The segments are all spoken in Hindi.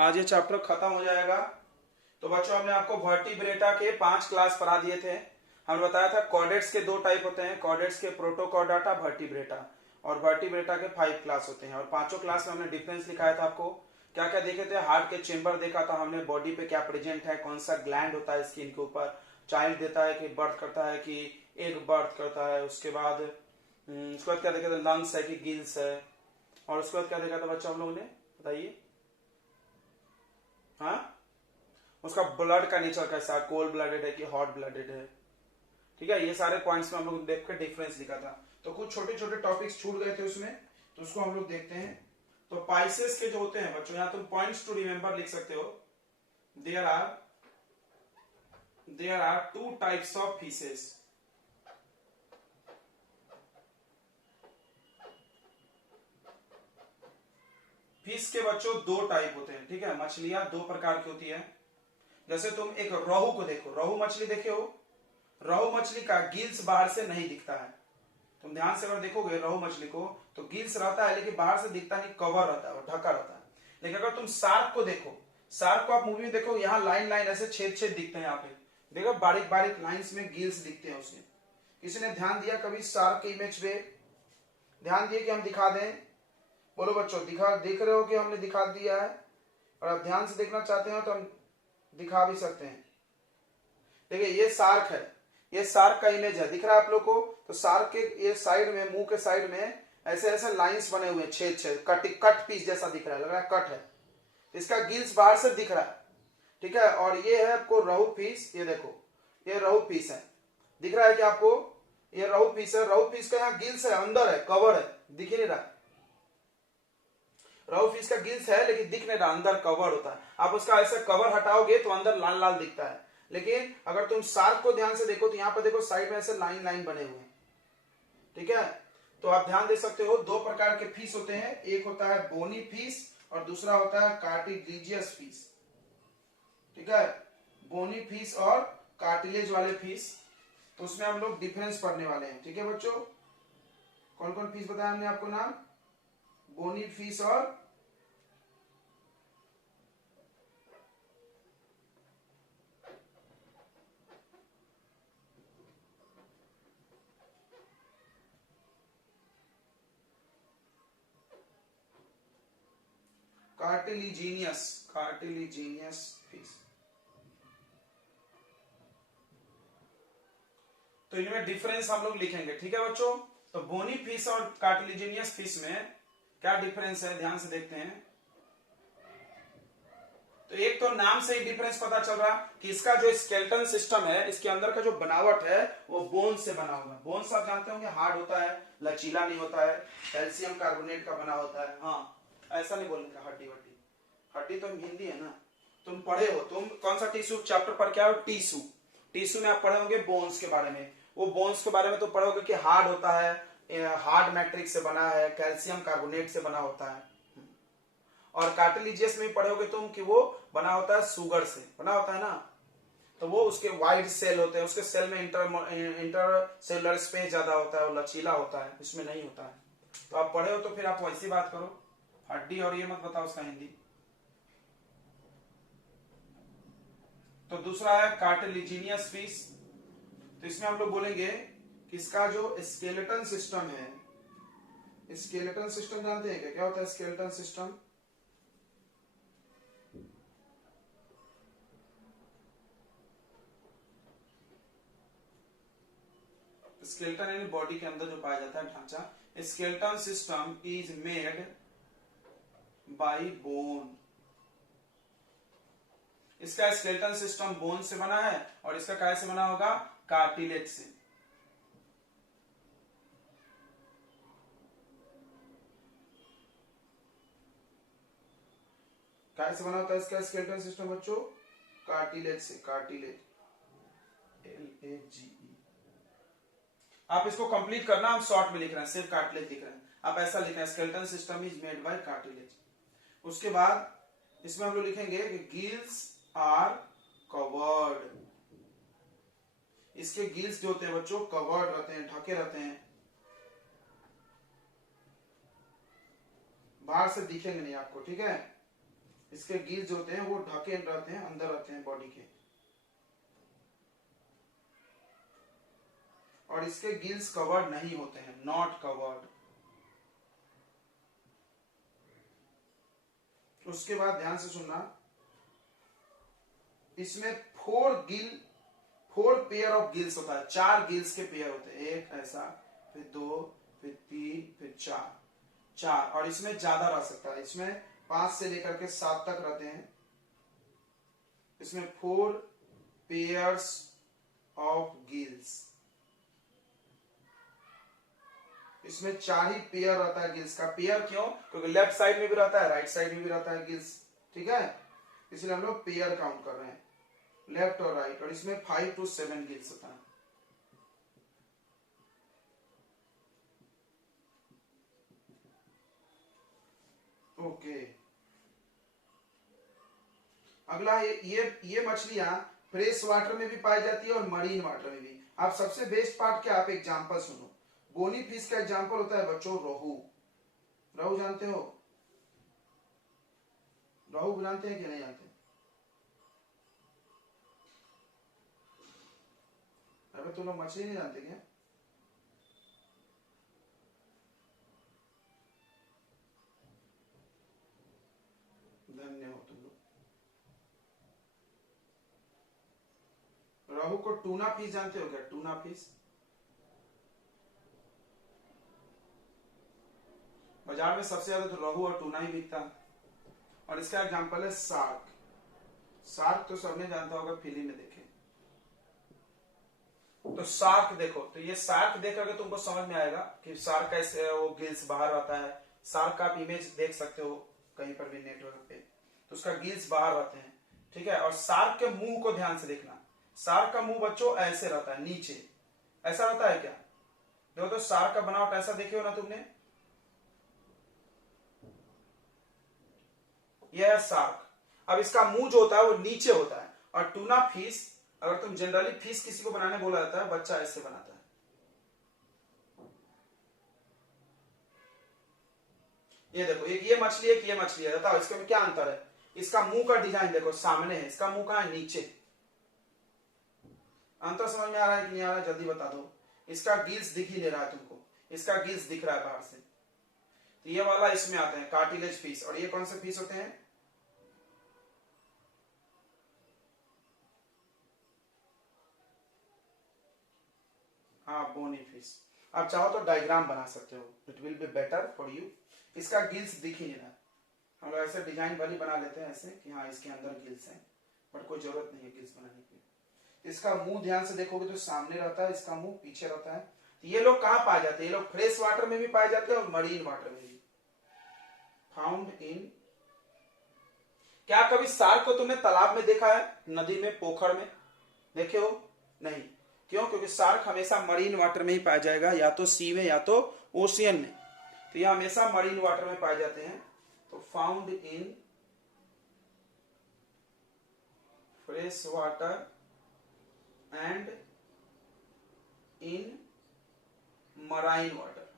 आज ये चैप्टर खत्म हो जाएगा। तो बच्चों हमने आपको वर्टिब्रेटा के 5 क्लास पढ़ा दिए थे। हमने बताया था कॉर्डेट्स के 2 टाइप होते हैं, कॉर्डेट्स के प्रोटोकॉर्डाटा, वर्टिब्रेटा, और वर्टिब्रेटा के 5 क्लास होते हैं। और पांचों क्लास में हमने डिफरेंस लिखाया था आपको। क्या क्या देखे थे? हार्ट के चेंबर देखा था हमने, बॉडी पे क्या प्रेजेंट है, कौन सा ग्लैंड होता है स्किन के ऊपर, चाइल्ड देता है कि बर्थ करता है कि एग बर्थ करता है, उसके बाद क्या देखा था, लंग्स है कि गिल्स है, और उसके बाद क्या देखा था बच्चा हम लोगों ने, बताइए। हाँ, उसका ब्लड का नेचर कैसा है, कोल्ड ब्लडेड है कि हॉट ब्लडेड है। ठीक है, ये सारे पॉइंट्स में हम लोग देख कर डिफरेंस लिखा था। तो कुछ छोटे छोटे टॉपिक्स छूट गए थे उसमें, तो उसको हम लोग देखते हैं। तो पाइसेस के जो होते हैं बच्चों, यहाँ तुम पॉइंट्स टू रिमेंबर लिख सकते हो। There are 2 types of fishes. Fish के बच्चों 2 टाइप होते हैं। ठीक है, मछलियां 2 प्रकार की होती है। जैसे तुम एक रोहू को देखो, रोहू मछली देखे हो? रोहू मछली का गिल्स बाहर से नहीं दिखता है। तुम ध्यान से अगर देखोगे रोहू मछली को, तो गिल्स रहता है लेकिन बाहर से दिखता नहीं, कवर रहता है, ढका रहता है। लेकिन अगर तुम शार्क को देखो, शार्क को आप मूवी में देखो, यहाँ लाइन लाइन ऐसे छेद छेद दिखते हैं। यहाँ पे देखो बारीक बारीक लाइंस में गिल्स दिखते हैं उसमें। किसी ने ध्यान दिया कभी शार्क के इमेज पे? ध्यान दिए कि हम दिखा दें? बोलो बच्चों, देख रहे हो कि हमने दिखा दिया है? और आप ध्यान से देखना चाहते हो तो हम दिखा भी सकते हैं। देखिए ये शार्क है, ये शार्क का इमेज है, दिख रहा है आप लोग को? तो शार्क के ये साइड में, मुंह के साइड में ऐसे ऐसे लाइंस बने हुए हैं, छेद छेद, कट पीस जैसा दिख रहा है, लग रहा है कट है। इसका गिल्स बाहर से दिख रहा है। ठीक है, और ये है आपको रोहू फिश। ये देखो, ये रोहू फिश है, दिख रहा है कि आपको? ये रोहू फिश है। रोहू फिश का यहाँ गिल्स है, अंदर है, कवर है, दिख ही नहीं रहा। रोहू फिश का गिल्स है लेकिन दिख नहीं रहा, अंदर कवर होता है। आप उसका ऐसा कवर हटाओगे तो अंदर लाल लाल दिखता है। लेकिन अगर तुम शार्क को ध्यान से देखो तो यहाँ पर देखो साइड में ऐसे लाइन लाइन बने हुए हैं। ठीक है, तो आप ध्यान दे सकते हो 2 प्रकार के फिश होते हैं, एक होता है बोनी फिश और दूसरा होता है कार्टिलेजियस फिश। ठीक है, बोनी फिश और कार्टिलेज वाले फिश। तो उसमें हम लोग डिफरेंस पढ़ने वाले हैं। ठीक है बच्चों, कौन कौन फिश बताया हमने आपको नाम? बोनी फिश और कार्टिलिजीनियस फिश। तो इनमें डिफरेंस हम लोग लिखेंगे। ठीक है बच्चों, तो बोनी फिश और कार्टिलिजीनियस फिश में क्या डिफरेंस है, ध्यान से देखते हैं। तो एक तो नाम से ही डिफरेंस पता चल रहा कि इसका जो स्केलेटन सिस्टम है, इसके अंदर का जो बनावट है वो बोन से बना हुआ है। बोन्स आप जानते होंगे हार्ड होता है, लचीला नहीं होता है, कैल्शियम कार्बोनेट का बना होता है। हाँ, ऐसा नहीं बोलने का हड्डी वड्डी, हड्डी तो हिंदी है ना। तुम पढ़े हो, तुम कौन सा टिश्यू चैप्टर पढ़ के आए हो? टिश्यू। टिश्यू में आप पढ़े होंगे बोन्स के बारे में। वो बोन्स के बारे में तो पढ़ोगे कि हार्ड होता है, हार्ड मैट्रिक्स से बना है, कैल्शियम कार्बोनेट से बना होता है। और कार्टिलिजियस में पढ़ोगे तुम कि वो बना होता है शुगर से बना होता है ना। तो वो उसके वाइड सेल होते हैं, उसके सेल में इंटर सेलुलर स्पेस ज्यादा होता है, वो लचीला होता है, इसमें नहीं होता है। तो आप पढ़े हो तो फिर आप वैसी बात करो, हड्डी और ये मत बताओ उसका हिंदी। तो दूसरा है कार्टिलिजीनियस फिश। तो इसमें हम लोग बोलेंगे कि इसका जो स्केलेटन सिस्टम है, स्केलेटन सिस्टम जानते हैं क्या? क्या होता है स्केलेटन सिस्टम? स्केलेटन यानी बॉडी के अंदर जो पाया जाता है ढांचा। Skeleton system is made by bone. इसका स्केलेटन सिस्टम बोन से बना है और इसका कैसे बना होगा? कार्टिलेज से। कैसे बना होता है इसका स्केलेटन सिस्टम बच्चों? कार्टिलेज से, कार्टिलेज, LAGE। आप इसको कंप्लीट करना, हम शॉर्ट में लिख रहे हैं, सिर्फ कार्टिलेज लिख रहे हैं। आप ऐसा लिख रहे हैं, skeleton system is made by cartilage. उसके बाद इसमें हम लोग लिखेंगे कि गिल्स आर कवर्ड। इसके गिल्स जो होते हैं बच्चों कवर्ड रहते हैं, ढके रहते हैं, बाहर से दिखेंगे नहीं आपको। ठीक है, इसके गिल्स जो होते हैं वो ढके रहते हैं, अंदर रहते हैं बॉडी के, और इसके गिल्स कवर्ड नहीं होते हैं, नॉट कवर्ड। उसके बाद ध्यान से सुनना, इसमें 4 पेयर ऑफ गिल्स होता है, 4 गिल्स के पेयर होते हैं, एक ऐसा, फिर 2, फिर 3, फिर 4, और इसमें ज्यादा रह सकता है, इसमें 5 से लेकर के 7 तक रहते हैं। इसमें 4 पेयर्स ऑफ गिल्स, इसमें 4 ही पेयर रहता है गिल्स का। पेयर क्यों? क्योंकि लेफ्ट साइड में भी रहता है, राइट साइड में भी रहता है गिल्स, ठीक है, इसलिए हम लोग पेयर काउंट कर रहे हैं, लेफ्ट और राइट, और इसमें 5 to 7 गिल्स होता है। ओके, अगला ये मछलियां फ्रेश वाटर में भी पाई जाती है और मरीन वाटर में भी। आप सबसे बेस्ट पार्ट क्या, आप एग्जांपल सुनो। बोनी फिश का एग्जांपल होता है बच्चों रोहू। रोहू जानते हो? रोहू जानते हैं कि नहीं जानते? अरे तुम लोग मछली नहीं जानते क्या? धन्य हो तुम लोग। रोहू को टूना फिश जानते हो क्या? टूना फिश बाजार में सबसे ज्यादा तो रोहू और टूना ही बिकता है। और इसका एग्जांपल है शार्क। शार्क तो सबने जानता होगा, फिल्म में देखे। तो शार्क देखो, तो ये शार्क देख करके तुमको समझ में आएगा कि शार्क कैसे वो गिल्स बाहर आता है। शार्क का आप इमेज देख सकते हो कहीं पर भी नेटवर्क पे, तो उसका गिल्स बाहर आते हैं, ठीक है। और शार्क के मुंह को ध्यान से देखना। शार्क का मुंह बच्चों ऐसे रहता है, नीचे ऐसा रहता है क्या? देखो तो शार्क का बनावट ऐसा देखे हो ना तुमने, यह है शार्क। अब इसका मुंह जो होता है वो नीचे होता है। और टूना फिश, अगर तुम जनरली फिश किसी को बनाने बोला जाता है, बच्चा ऐसे बनाता है। ये देखो, एक ये मछली है, ये मछली है, बताओ इसके में क्या अंतर है? इसका मुंह का डिजाइन देखो, सामने है, इसका मुंह कहां है? नीचे। अंतर समझ में आ रहा है कि नहीं आ रहा है? जल्दी बता दो। इसका गिल्स दिख ही नहीं रहा है तुमको, इसका गिल्स दिख रहा है बाहर से। तो ये वाला इसमें आते हैं कार्टिलेज फिश। और ये कौन से फिश होते हैं? हाँ, बोनी फिश। आप चाहो तो डायग्राम बना सकते हो, it will be better for you. इसका गिल्स दिख ही नहीं रहा। हम लोग ऐसे डिजाइन वाली बना लेते हैं ऐसे कि हाँ इसके अंदर गिल्स हैं, बट कोई जरूरत नहीं है गिल्स बनाने की। इसका मुंह ध्यान से देखोगे तो सामने रहता है, इसका मुंह पीछे रहता है। तो ये लोग कहां पाए जाते हैं? ये लोग फ्रेश वाटर में भी पाए जाते हैं और मरीन वाटर में भी। फाउंड इन, क्या कभी शार्क को तुमने तालाब में देखा है? नदी में, पोखर में देखे हो? नहीं। क्यों? क्योंकि शार्क हमेशा मरीन वाटर में ही पाया जाएगा, या तो सी में या तो ओशियन में। तो ये हमेशा मरीन वाटर में पाए जाते हैं। तो found in fresh water and in marine water.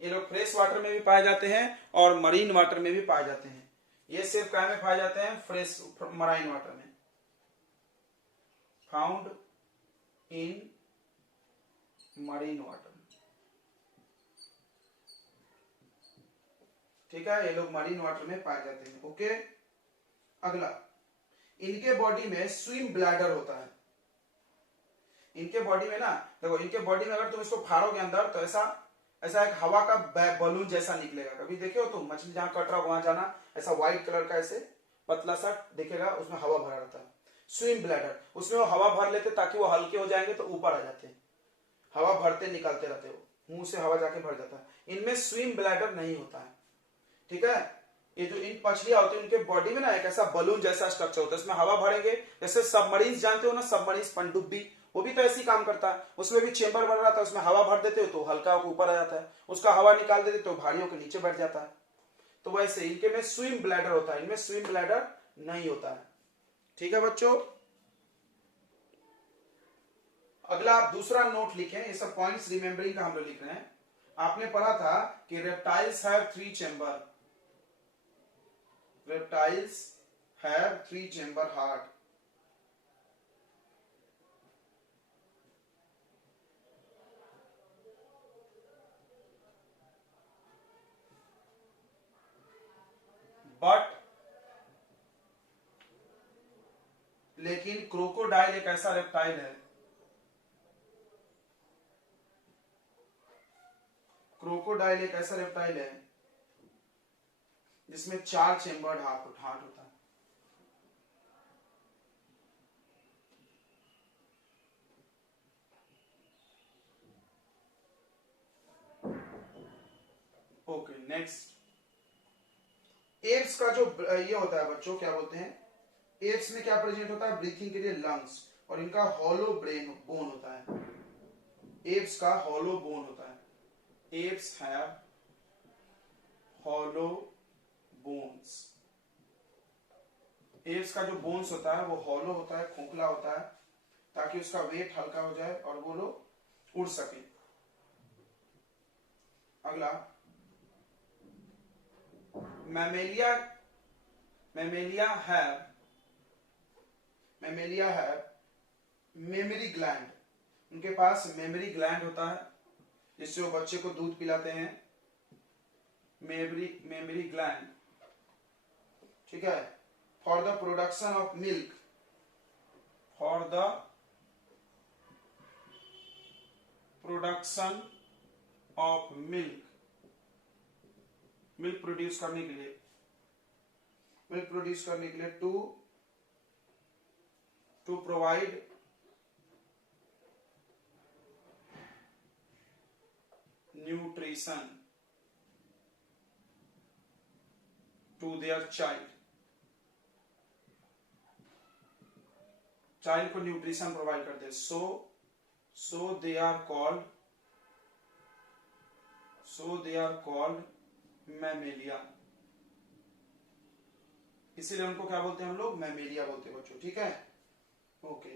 ये लोग फ्रेश वाटर में भी पाए जाते हैं और मरीन वाटर में भी पाए जाते हैं। ये सिर्फ क्या में पाए जाते हैं? फ्रेश मराइन वाटर में। फाउंड इन मरीन वाटर, ठीक है। ये लोग मरीन वाटर में पाए जाते हैं। ओके, अगला, इनके बॉडी में स्विम ब्लैडर होता है। इनके बॉडी में ना, देखो इनके बॉडी में अगर तुम इसको फाड़ोगे अंदर तो ऐसा ऐसा एक हवा का बलून जैसा निकलेगा। कभी देखे हो तुम? मछली जहां कट रहा वहां जाना, ऐसा व्हाइट कलर का ऐसे पतला सा दिखेगा, उसमें हवा भरा रहता है। स्विम ब्लैडर, उसमें वो हवा भर लेते ताकि वो हल्के हो जाएंगे तो ऊपर आ जाते हैं। हवा भरते निकालते रहते हो, मुंह से हवा जाके भर जाता है। इनमें स्विम ब्लैडर नहीं होता है, ठीक है। ये जो इन मछलियां होती है उनके बॉडी में ना एक ऐसा बलून जैसा स्ट्रक्चर होता है, इसमें हवा भरेंगे। जैसे सबमरीन जानते हो ना, सबमरीन पनडुब्बी, वो भी तो ऐसी काम करता है। उसमें भी चेंबर बन रहा था, उसमें हवा भर देते हो तो हल्का होकर ऊपर आ जाता है, उसका हवा निकाल देते तो भारी होकर नीचे बैठ जाता है। तो वैसे इनके में स्विम ब्लैडर होता है, इनमें स्विम ब्लैडर नहीं होता है, ठीक है बच्चों। अगला आप दूसरा नोट लिखें, ये सब पॉइंट्स रिमेंबरिंग का हम लोग लिख रहे हैं। आपने पढ़ा था कि reptiles have 3 chamber, reptiles have 3 chamber heart. But लेकिन क्रोकोडाइल एक ऐसा रेप्टाइल है, क्रोकोडाइल एक ऐसा रेप्टाइल है जिसमें 4 चेंबर्ड हार्ट होता है। ओके नेक्स्ट, एप्स का जो ये होता है बच्चों, क्या बोलते हैं, एप्स में क्या प्रेजेंट होता है, ब्रीथिंग के लिए लंग्स, और इनका हॉलो बोन होता है, एप्स का हॉलो बोन होता है, apps have hollow bones. Apps का जो बोन्स होता है वो हॉलो होता है, खोखला होता है, ताकि उसका वेट हल्का हो जाए और वो लोग उड़ सके। अगला, मैमेलिया हैव मेमोरी ग्लैंड, उनके पास मेमोरी ग्लैंड होता है जिससे वो बच्चे को दूध पिलाते हैं, मेमोरी ग्लैंड, ठीक है, for the production of milk, for the production of milk, milk produce करने के लिए, to provide nutrition to their child को न्यूट्रिशन प्रोवाइड करते हैं, so they are called mammalia, इसीलिए उनको क्या बोलते हैं हम लोग, मैमेलिया बोलते हैं बच्चों, ठीक है। ओके,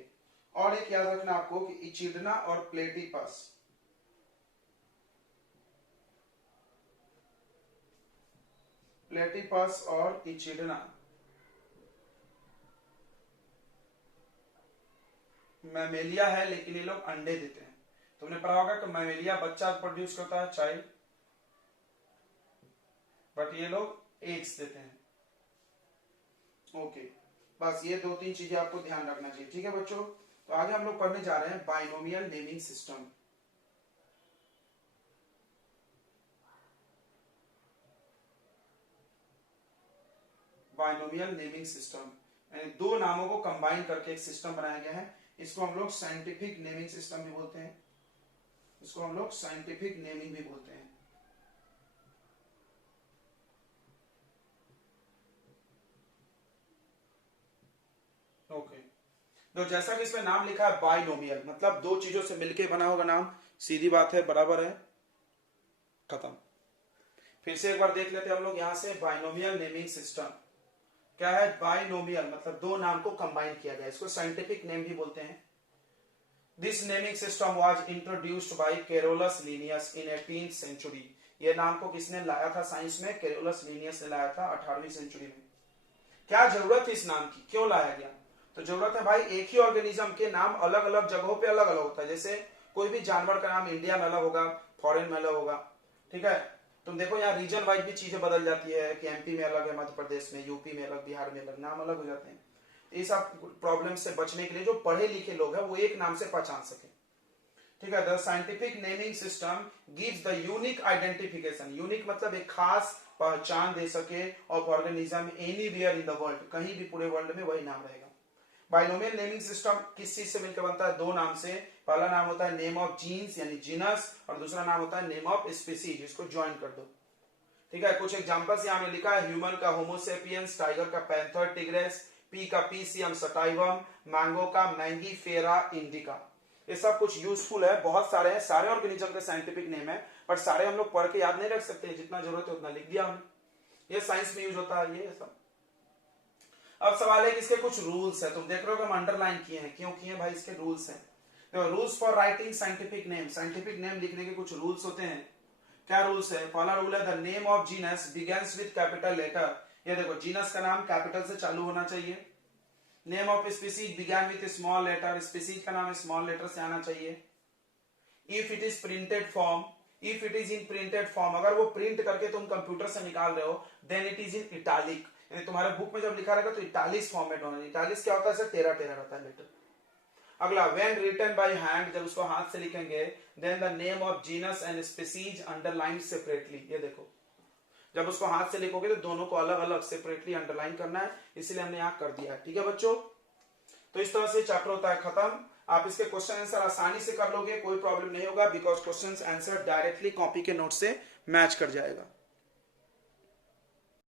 और एक याद रखना आपको कि इचिडना और प्लेटिपस, और इचिडना मैमेलिया है, लेकिन ये लोग अंडे देते हैं। तुमने पढ़ा होगा कि मैमेलिया बच्चा प्रोड्यूस करता है, चाइल्ड, बट ये लोग एग्स देते हैं। ओके, बस ये 2-3 चीजें आपको ध्यान रखना चाहिए, ठीक है बच्चों। तो आगे हम लोग पढ़ने जा रहे हैं binomial naming system. Binomial naming system यानी 2 नामों को कंबाइन करके एक सिस्टम बनाया गया है, इसको हम लोग साइंटिफिक नेमिंग सिस्टम भी बोलते हैं, इसको हम लोग साइंटिफिक नेमिंग भी बोलते हैं। ओके, तो जैसा कि इसमें नाम लिखा है बाइनोमियल, मतलब 2 चीजों से मिलके बना होगा नाम, सीधी बात है, बराबर है, खत्म। फिर से एक बार देख लेते हैं हम लोग यहां से, बाइनोमियल नेमिंग सिस्टम क्या है, बाइनोमियल मतलब 2 नाम को कंबाइन किया गया, इसको साइंटिफिक नेम भी बोलते हैं। This naming system was introduced by Carolus Linnaeus in 18th century, ये नाम को किसने लाया था साइंस में, कैरोलस लिनियस ने लाया था 18वीं सेंचुरी में। क्या जरूरत है इस नाम की, क्यों लाया गया, तो जरूरत है भाई, एक ही ऑर्गेनिज्म के नाम अलग अलग जगहों पे अलग अलग होता है, जैसे कोई भी जानवर का नाम इंडिया में अलग होगा, फॉरेन में अलग होगा, ठीक है। तुम देखो यहाँ रीजन वाइज भी चीजें बदल जाती है, कि एमपी में अलग है, मध्य प्रदेश में, यूपी में अलग, बिहार में अलग, नाम अलग हो जाते हैं। ये सब प्रॉब्लम से बचने के लिए जो पढ़े लिखे लोग हैं वो एक नाम से पहचान सके, ठीक है। The scientific naming system gives the unique identification, unique मतलब एक खास पहचान दे सके of organism anywhere in the world, कहीं भी पूरे वर्ल्ड में वही नाम रहेगा। बाइनोमियल नेमिंग सिस्टम किस चीज से मिलकर बनता है, 2 नाम से, पहला नाम होता है नेम ऑफ जीन्स यानी जीनस, और दूसरा नाम होता है नेम ऑफ स्पीसीज, इसको ज्वाइन कर दो, ठीक है। कुछ एग्जांपल्स यहाँ में लिखा है, ह्यूमन का होमोसेपियंस, टाइगर का पैंथर टिग्रेस, पी का पीसियम सटाइवम, मैंगो का मैंगीफेरा इंडिका, ये सब कुछ यूजफुल है, बहुत सारे हैं, सारे ऑर्गेनिज्म के साइंटिफिक नेम है, पर सारे हम लोग पढ़ के याद नहीं रख सकते, जितना जरूरत है उतना लिख दिया हमने, ये साइंस में यूज होता है ये सब। अब सवाल है कि इसके कुछ रूल्स है, तुम देख रहे हो कि हम अंडरलाइन किए हैं, क्यों किए भाई, इसके रूल्स हैं। तो rules for writing scientific name, scientific name लिखने के कुछ रूल्स होते हैं। क्या रूल्स है? पहला रूल है the name of genus begins with capital letter. ये देखो जीनस का नाम कैपिटल से चालू होना चाहिए। Name of species began with small letter, species का नाम स्मॉल लेटर से आना चाहिए। If it is printed form, if it is in printed form, अगर वो प्रिंट करके तुम कंप्यूटर से निकाल रहे हो, then it is in italic, यानी तुम्हारे बुक में जब लिखा रहेगा तो इटालिक्स फॉर्मेट होना चाहिए। इटालिक्स क्या होता है? सर टेरा टेरा रहता है लेटर। अगला व्हेन रिटन बाय हैंड, जब उसको हाथ से लिखेंगे, then the name of genus and species underline separately. ये देखो जब उसको हाथ से लिखोगे तो दोनों को अलग अलग सेपरेटली अंडरलाइन करना है, इसलिए हमने यहां कर दिया है। ठीक है बच्चों, तो इस तरह से चैप्टर होता है खत्म। आप इसके क्वेश्चन आंसर आसानी से कर लोगे, कोई प्रॉब्लम नहीं होगा, because question answer directly copy के नोट से मैच कर जाएगा।